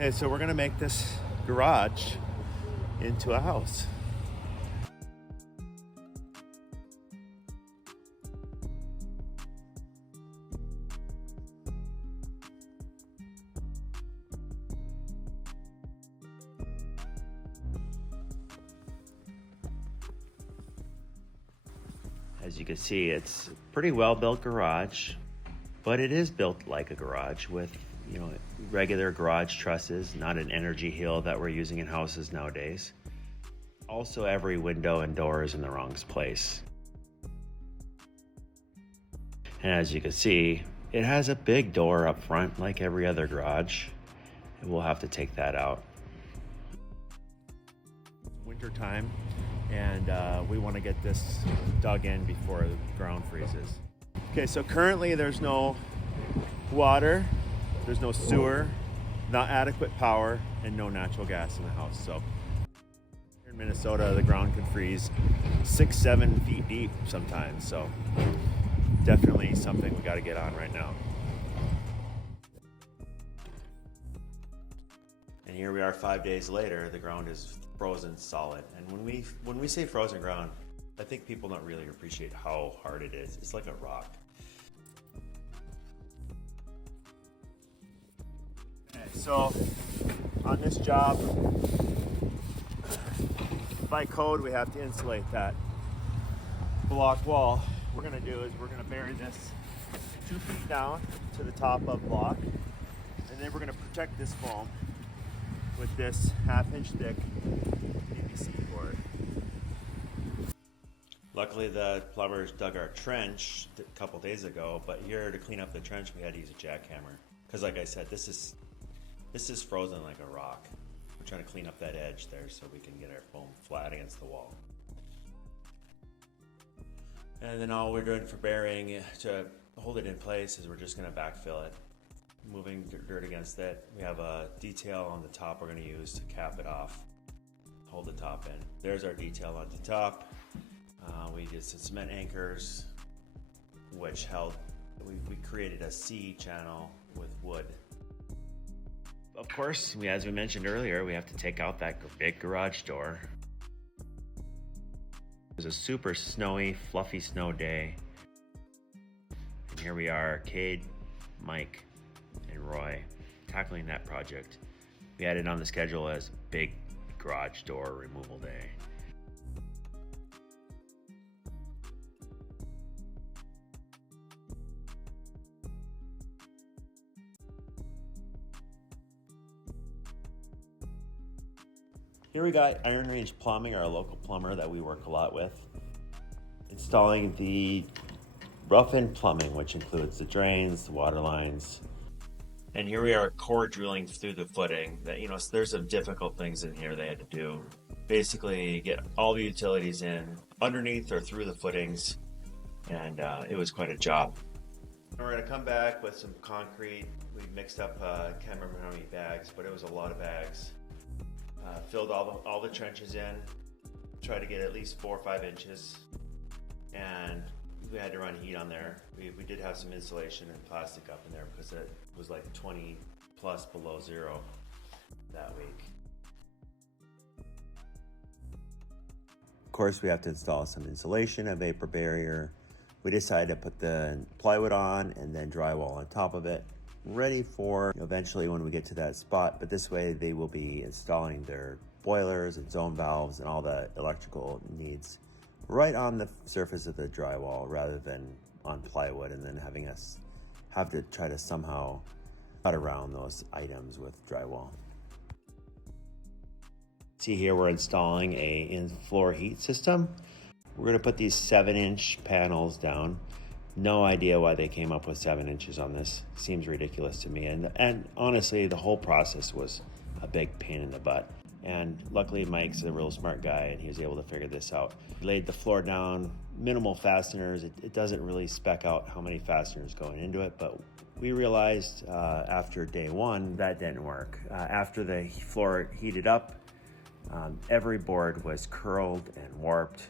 Okay, so we're gonna make this garage into a house. As you can see, it's a pretty well-built garage, but it is built like a garage with, regular garage trusses, not an energy hill that we're using in houses nowadays. Also, every window and door is in the wrong place. And as you can see, it has a big door up front like every other garage. And we'll have to take that out. Winter time, and we want to get this dug in before the ground freezes. Okay, so currently there's no water, there's no sewer, not adequate power, and no natural gas in the house. So here in Minnesota, the ground can freeze 6-7 feet deep sometimes. So definitely something we got to get on right now. And here we are 5 days later, the ground is frozen solid. And when we say frozen ground, I think people don't really appreciate how hard it is. It's like a rock. Okay, so on this job, by code, we have to insulate that block wall. What we're gonna do is we're gonna bury this 2 feet down to the top of block, and then we're gonna protect this foam with this 1/2 inch thick PVC board. Luckily, the plumbers dug our trench a couple days ago, but here to clean up the trench, we had to use a jackhammer. Because like I said, this is frozen like a rock. We're trying to clean up that edge there so we can get our foam flat against the wall. And then all we're doing for burying to hold it in place is we're just gonna backfill it, moving dirt against it. We have a detail on the top we're gonna use to cap it off, hold the top in. There's our detail on the top. We did some cement anchors, which held, we created a C channel with wood. Of course, as we mentioned earlier, we have to take out that big garage door. It was a super snowy, fluffy snow day. And here we are, Cade, Mike, and Roy tackling that project. We had it on the schedule as big garage door removal day. Here we got Iron Range Plumbing, our local plumber that we work a lot with, installing the rough-in plumbing, which includes the drains, the water lines. And here we are core drilling through the footing. That, so there's some difficult things in here they had to do. Basically get all the utilities in underneath or through the footings, and it was quite a job. We're gonna come back with some concrete. We mixed up, can't remember how many bags, but it was a lot of bags. Filled all the trenches in, tried to get at least 4 or 5 inches, and we had to run heat on there. We did have some insulation and plastic up in there because it was like 20 plus below zero that week. Of course, we have to install some insulation, a vapor barrier. We decided to put the plywood on and then drywall on top of it, ready for eventually when we get to that spot. But this way they will be installing their boilers and zone valves and all the electrical needs right on the surface of the drywall rather than on plywood, and then having us have to try to somehow cut around those items with drywall. See here, we're installing a in-floor heat system. We're gonna put these 7-inch panels down. No idea why they came up with 7 inches on this. Seems ridiculous to me. And honestly, the whole process was a big pain in the butt. And luckily, Mike's a real smart guy and he was able to figure this out. He laid the floor down, minimal fasteners. It doesn't really spec out how many fasteners going into it, but we realized after day one that didn't work. After the floor heated up, every board was curled and warped.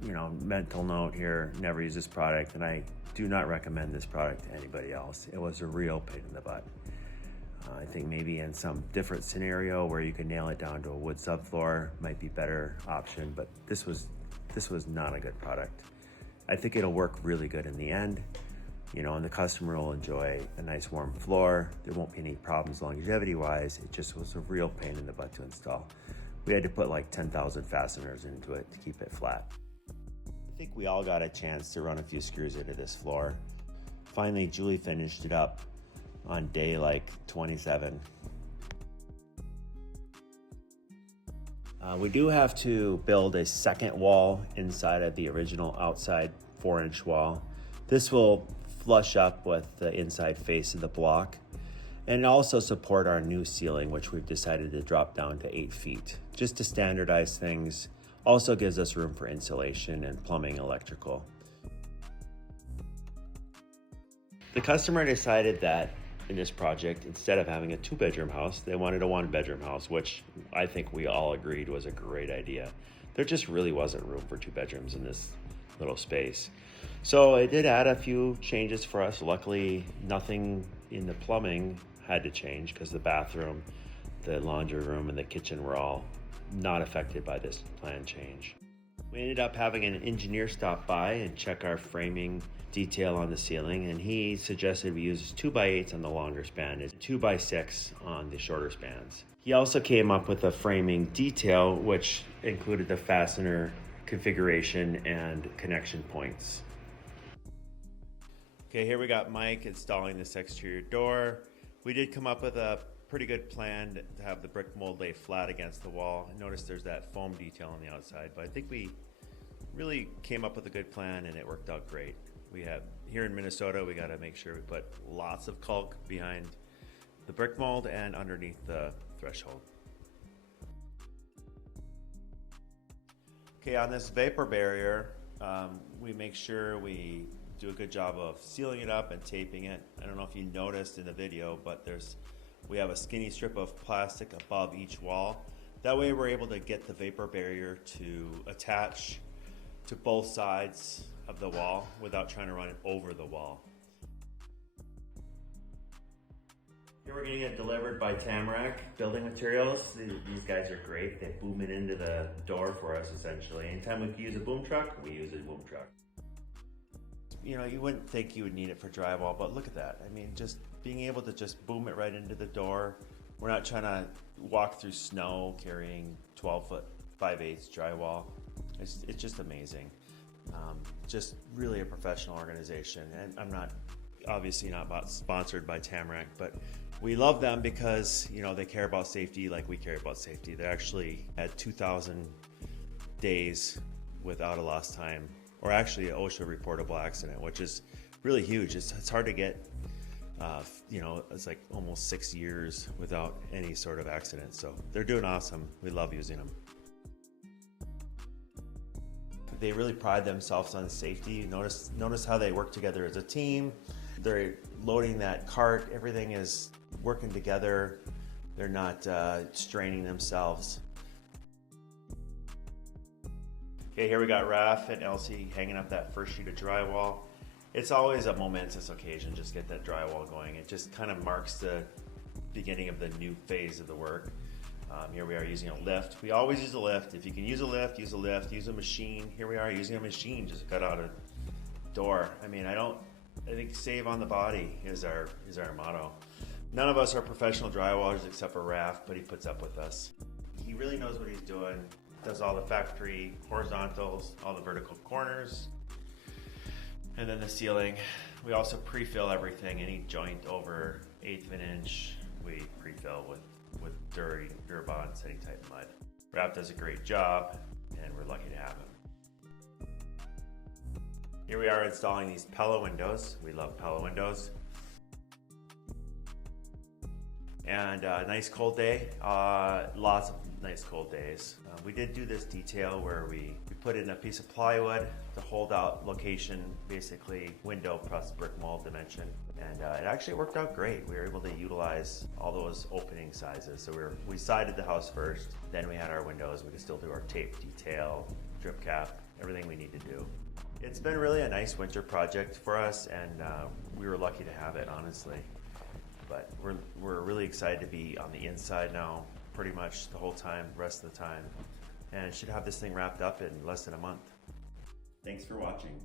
Mental note here, never use this product, and I do not recommend this product to anybody else. It was a real pain in the butt. I think maybe in some different scenario where you can nail it down to a wood subfloor might be better option, but this was not a good product. I think it'll work really good in the end, and the customer will enjoy a nice warm floor. There won't be any problems longevity wise. It just was a real pain in the butt to install. We had to put like 10,000 fasteners into it to keep it flat. I think we all got a chance to run a few screws into this floor. Finally, Julie finished it up on day like 27. We do have to build a second wall inside of the original outside 4-inch wall. This will flush up with the inside face of the block and also support our new ceiling, which we've decided to drop down to 8 feet, just to standardize things. Also gives us room for insulation and plumbing, electrical. The customer decided that in this project, instead of having a 2-bedroom house, they wanted a 1-bedroom house, which I think we all agreed was a great idea. There just really wasn't room for 2 bedrooms in this little space. So it did add a few changes for us. Luckily, nothing in the plumbing had to change because the bathroom, the laundry room, and the kitchen were all not affected by this plan change. We ended up having an engineer stop by and check our framing detail on the ceiling, and he suggested we use 2x8s on the longer span and 2x6 on the shorter spans. He also came up with a framing detail which included the fastener configuration and connection points. Okay, here we got Mike installing this exterior door. We did come up with a pretty good plan to have the brick mold lay flat against the wall. Notice there's that foam detail on the outside, but I think we really came up with a good plan and it worked out great. We have, here in Minnesota, we gotta make sure we put lots of caulk behind the brick mold and underneath the threshold. Okay, on this vapor barrier, we make sure we do a good job of sealing it up and taping it. I don't know if you noticed in the video, but we have a skinny strip of plastic above each wall. That way we're able to get the vapor barrier to attach to both sides of the wall without trying to run it over the wall. Here we're getting it delivered by Tamarack Building Materials. These guys are great. They boom it into the door for us essentially. Anytime we can use a boom truck, we use a boom truck. You wouldn't think you would need it for drywall, but look at that. I mean, just being able to just boom it right into the door. We're not trying to walk through snow carrying 12-foot 5/8 drywall. It's just amazing. Just really a professional organization. And I'm obviously not sponsored by Tamarack, but we love them because, they care about safety like we care about safety. They actually had 2,000 days without a lost time, or actually an OSHA reportable accident, which is really huge. It's hard to get, it's like almost 6 years without any sort of accident. So they're doing awesome. We love using them. They really pride themselves on safety. Notice how they work together as a team. They're loading that cart. Everything is working together. They're not straining themselves. Okay, here we got Raph and Elsie hanging up that first sheet of drywall. It's always a momentous occasion, just get that drywall going. It just kind of marks the beginning of the new phase of the work. Here we are using a lift. We always use a lift. If you can use a lift, use a lift, use a machine. Here we are using a machine, just cut out a door. I mean, I think save on the body is our motto. None of us are professional drywallers except for Raph, but he puts up with us. He really knows what he's doing. Does all the factory horizontals, all the vertical corners, and then the ceiling. We also pre-fill everything. Any joint over 1/8 of an inch, we pre-fill with Durabond, setting type mud. Raph does a great job, and we're lucky to have him. Here we are installing these Pella windows. We love Pella windows. And a nice cold day, lots of nice cold days. We did do this detail where we put in a piece of plywood to hold out location, basically window plus brick mold dimension. And it actually worked out great. We were able to utilize all those opening sizes. So we sided the house first, then we had our windows. We could still do our tape detail, drip cap, everything we need to do. It's been really a nice winter project for us, and we were lucky to have it, honestly. but we're really excited to be on the inside now, pretty much the whole time, the rest of the time, and should have this thing wrapped up in less than a month. Thanks for watching.